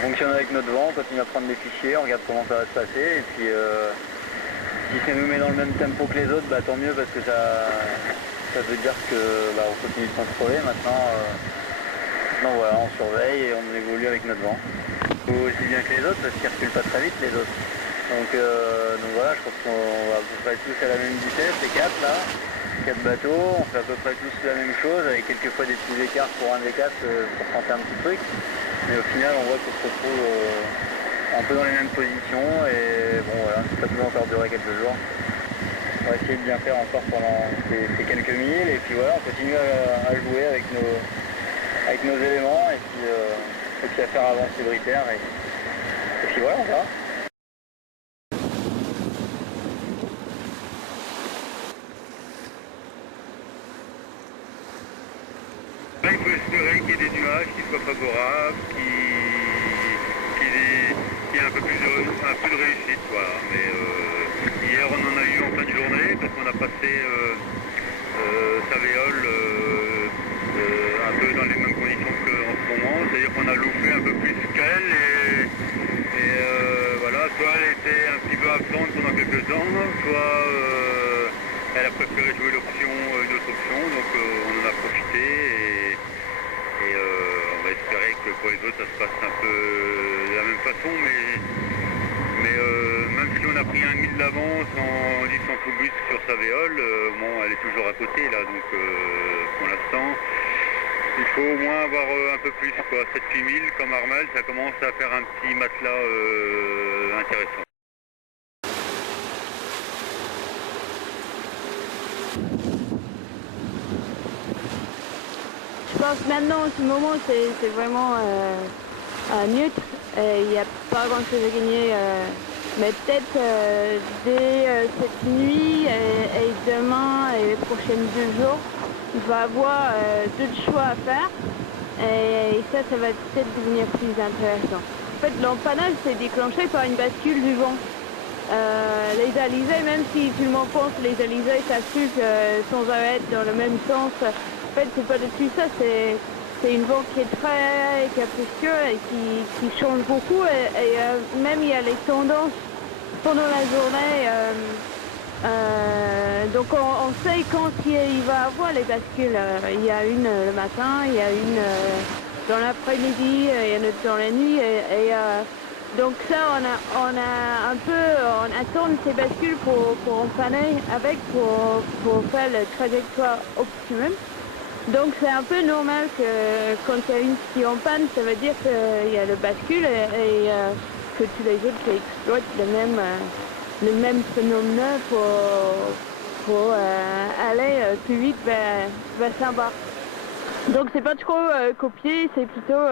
On fonctionne avec notre vent, on continue à prendre des fichiers, on regarde comment ça va se passer et puis si ça nous met dans le même tempo que les autres, bah, tant mieux parce que ça veut dire que on continue de contrôler. Maintenant voilà, on surveille et on évolue avec notre vent. Aussi bien que les autres parce qu'ils ne reculent pas très vite les autres. Donc voilà, je pense qu'on va à peu près tous à la même vitesse, les 4 là, 4 bateaux, on fait à peu près tous la même chose avec quelquefois des petits écarts pour un des 4 pour tenter un petit truc. Mais au final on voit qu'on se retrouve un peu dans les mêmes positions et bon voilà, ça peut encore durer quelques jours. On va essayer de bien faire encore pendant ces quelques milles et puis voilà, on continue à jouer avec nos éléments et puis à faire avancer Britair et puis voilà, on verra. Il faut espérer qu'il y ait des nuages qui soient favorables, qu'il y ait un peu de réussite. Voilà. Mais hier on en a eu en fin de journée parce qu'on a passé Savéole un peu dans les mêmes conditions qu'en ce moment. C'est-à-dire qu'on a loupé un peu plus qu'elle et voilà, soit elle était un petit peu absente pendant quelques temps, soit elle a préféré jouer une autre option, donc on en a profité et on va espérer que pour les autres ça se passe un peu de la même façon, mais même si on a pris un mille d'avance en distance au but sur Savéole, bon, elle est toujours à côté là, donc pour l'instant il faut au moins avoir un peu plus, quoi, 7-8 milles comme Armel, ça commence à faire un petit matelas intéressant. Je pense maintenant, en ce moment, c'est vraiment neutre. Il n'y a pas grand chose à gagner. Mais peut-être dès cette nuit et demain et les prochains 2 jours, il va y avoir d'autres choix à faire. Et ça va peut-être devenir plus intéressant. En fait, l'empannage s'est déclenché par une bascule du vent. Les alizés, même si tout le monde pense que les alizés ça suffit sans arrêt dans le même sens, en fait c'est pas du tout ça, c'est une vent qui est très capricieux et qui change beaucoup et même il y a les tendances pendant la journée, donc on sait quand il va avoir les bascules, il y a une le matin, il y a une dans l'après-midi, il y en a dans la nuit donc ça, on attend ces bascules pour empanner avec, pour faire la trajectoire optimum. Donc c'est un peu normal que quand il y a une qui empanne, ça veut dire qu'il y a le bascule et que tous les autres qui exploitent le même phénomène pour aller plus vite vers Saint-Barth. Donc c'est pas trop copié, c'est plutôt